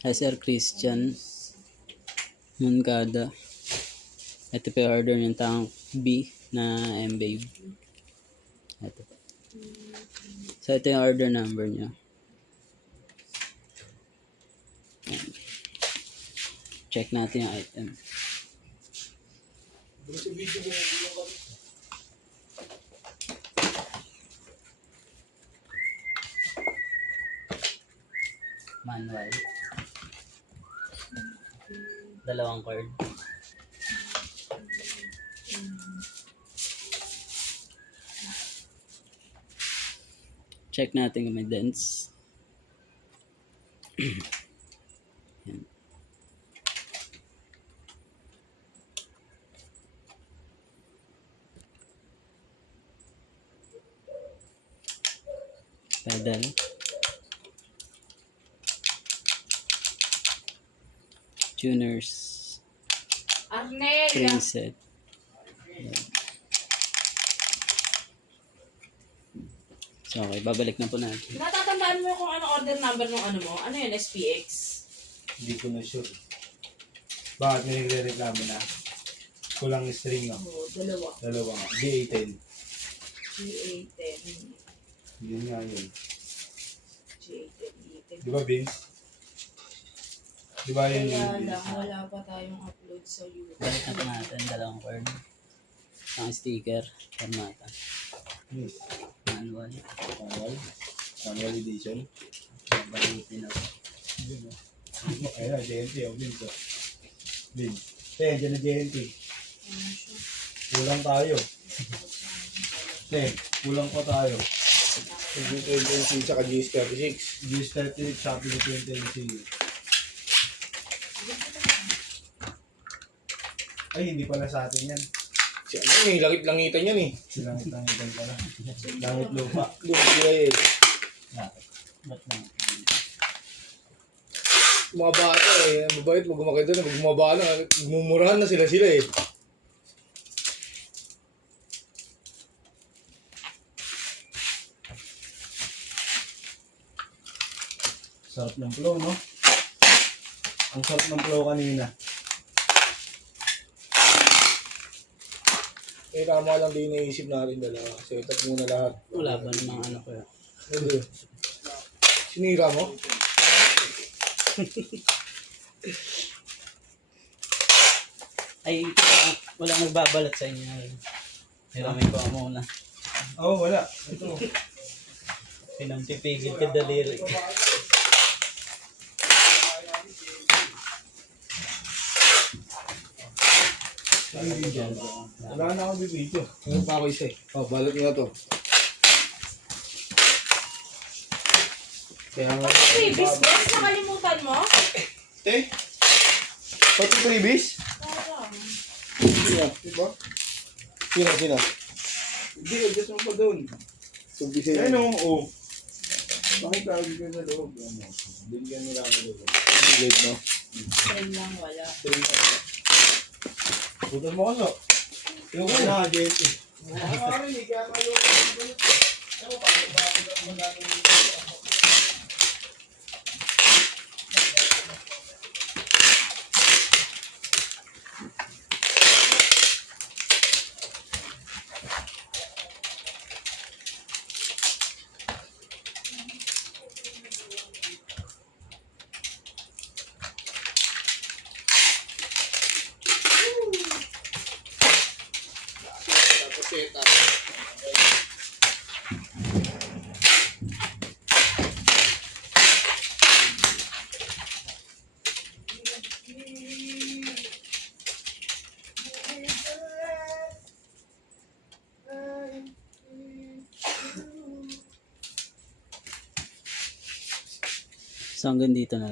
Hi, Sir Christian Moncada. Ito pa yung order ng tank B na M-Babe. Ito. So, ito yung order number nyo. Ayan. Check natin yung item. Manual. Dalawang cord. Check natin kung may dents. Yan. Pedal. Tuners. Arnel! Train set. Yan. So, okay. Babalik na po natin. Natatandaan mo kung ano order number ng ano mo? Ano yun, SPX? Hindi ko na sure. Bakit may nagre-reklamo na? Kulang string, no? Oo, dalawa. Dalawa nga. GA10. G810. Yun nga yun. G810. Di ba, Vince? Di ba yun Kaya yun, lang, Vince? wala pa tayong upload sa YouTube. Balik na po natin. Dalawang cord. Ang sticker. Formata. Yes. Manual. Manual. Manual edition. Balikin na po. Yun, no? Ayun na, JNT. O, Vince. Oh. Vince. Ten, dyan na JNT. Ano siya? Kulang tayo. Ten, kulang pa tayo. G20NC tsaka GS36. GS36, Shopee 20NC. Ay, hindi pala sa atin yan. Si ano eh, langit-langitan yan eh. Silangit-langitan pala. Langit lupa. Lumigay eh. Ba't lang? Mga bata eh, ang mabait, magumakit doon, magmumaba na, mumurahan na sila eh. Sarap ng flow, no? Ang sarap ng flow kanina. Eh, tama lang din naisip natin dalawa. Set up muna lahat. Wala ba namang ano ko yun? Ano? Sinira mo? Ay, walang nagbabalat sa inyo. Hiramay ko muna. Oo, oh, wala. Ito. Pinampipigil ka daliri. Wala na akong bibidyo. Ano pa ako isa eh. Oh, balot mo na to. Kaya nga. Pati freebies, boss? Nakalimutan mo? Te? Pati freebies? Parang. Sino? Diba? Sino? Hindi, adjust mo pa doon. Subisay Ayun, na. oo. Bakit tawag ka sa loob? Bigyan mo lang ako doon. Good, no? Friend lang, wala. Butas mo kaso. Yung na, JT. So hanggang dito na lang.